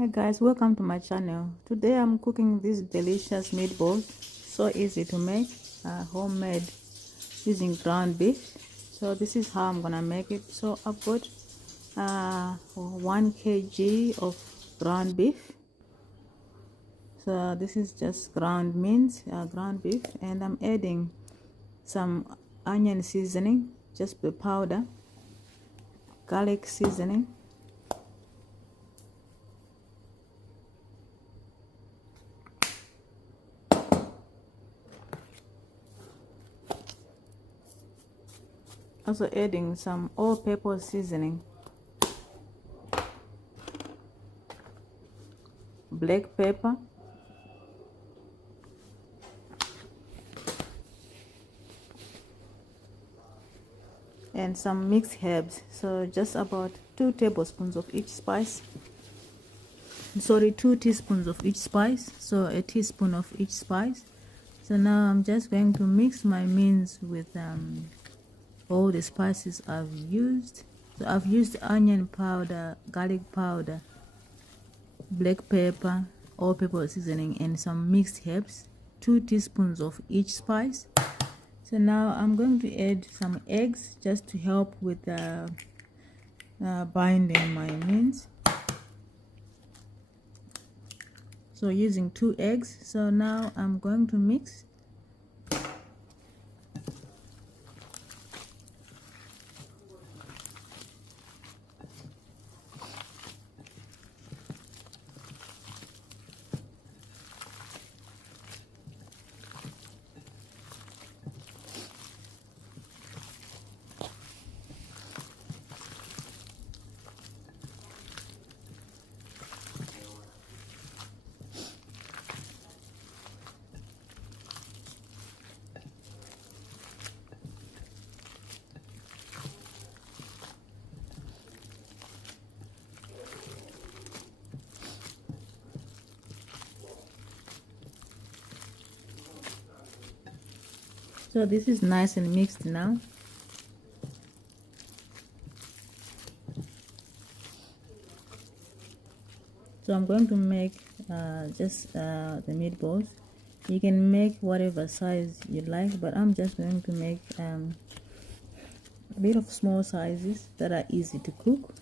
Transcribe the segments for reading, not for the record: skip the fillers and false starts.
Hi guys, welcome to my channel. Today I'm cooking these delicious meatballs. So easy to make, homemade, using ground beef. So this is how I'm gonna make it. So I've got 1 kg of ground beef. So this is just ground meat, ground beef, and I'm adding some onion seasoning, just the powder, garlic seasoning, also adding some all-purpose seasoning, black pepper, and some mixed herbs. So just about 2 tablespoons of each spice. Sorry, 2 teaspoons of each spice. So a teaspoon of each spice. So now I'm just going to mix my meats with all the spices I've used. So I've used onion powder, garlic powder, black pepper, all-purpose seasoning, and some mixed herbs. 2 teaspoons of each spice. So now I'm going to add some eggs just to help with binding my meats. So using 2 eggs. So now I'm going to mix. So this is nice and mixed now. So I'm going to make just the meatballs. You can make whatever size you like, but I'm just going to make a bit of small sizes that are easy to cook.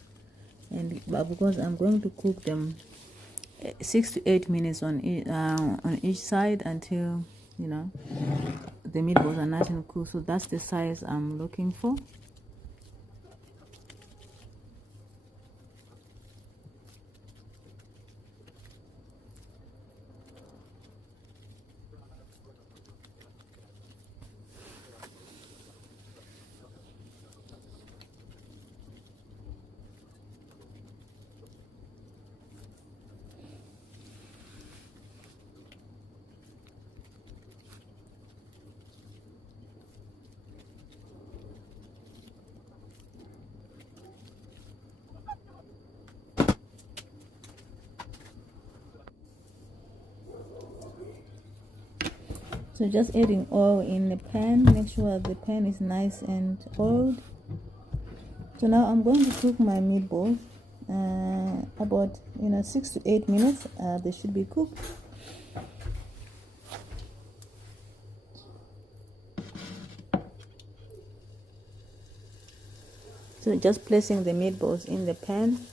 And because I'm going to cook them 6 to 8 minutes on each side until the meatballs are nice and cool. So that's the size I'm looking for. So just adding oil in the pan. Make sure the pan is nice and oiled. So now I'm going to cook my meatballs about 6 to 8 minutes. They should be cooked. So just placing the meatballs in the pan.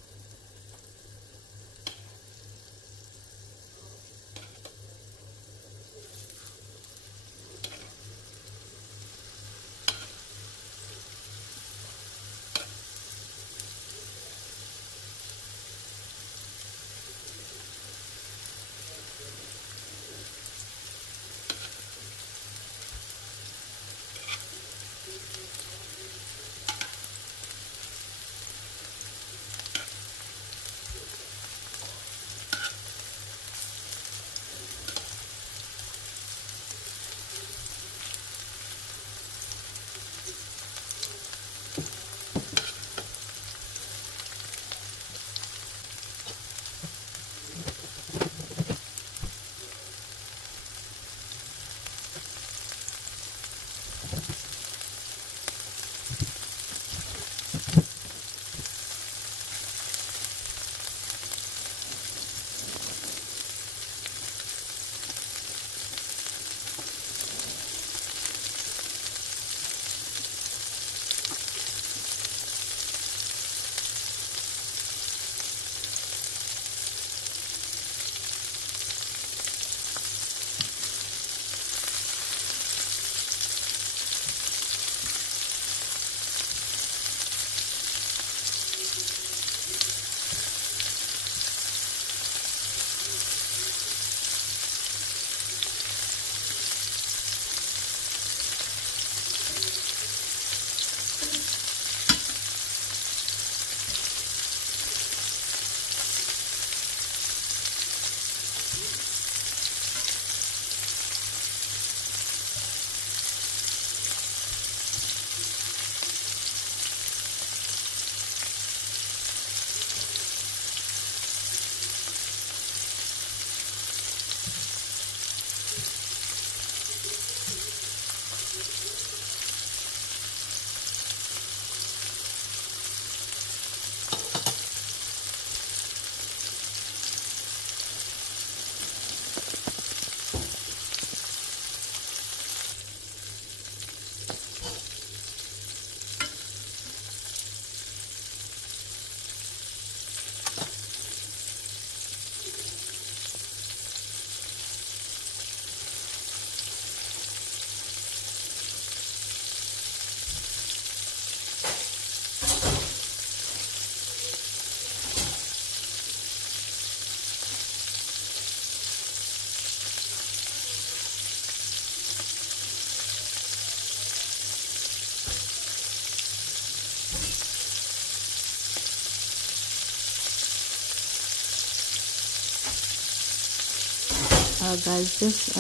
guys, just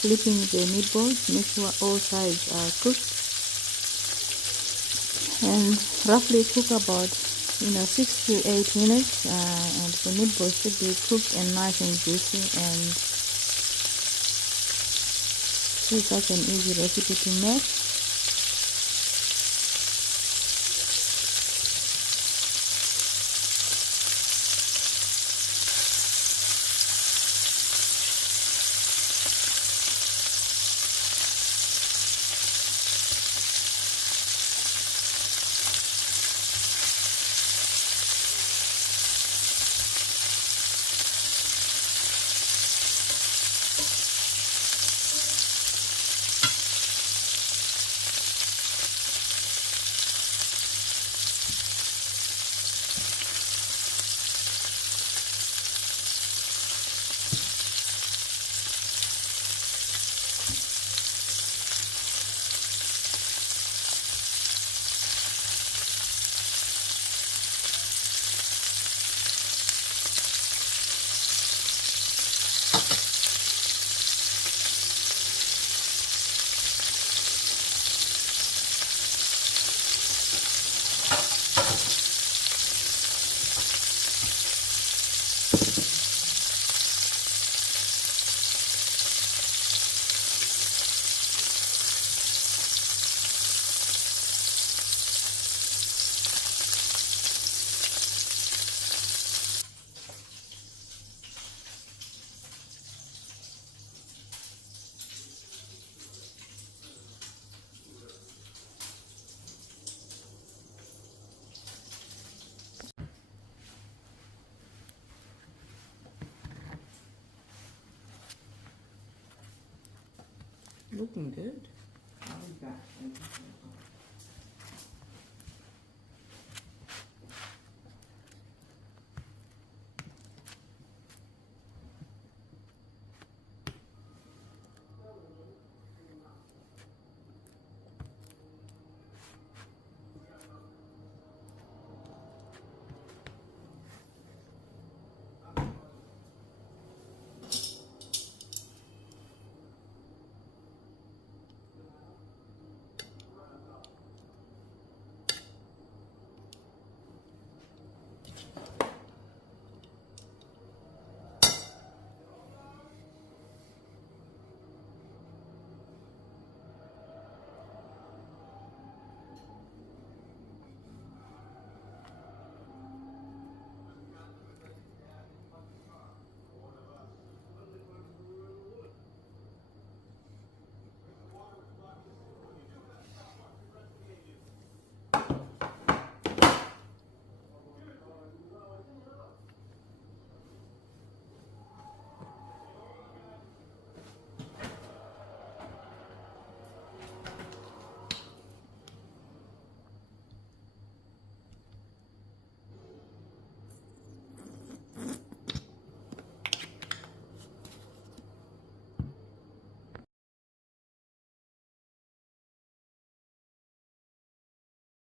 flipping the meatballs, make sure all sides are cooked, and roughly cook about 6 to 8 minutes, and the meatballs should be cooked and nice and juicy, and it's such an easy recipe to make. Looking good. I'll be back.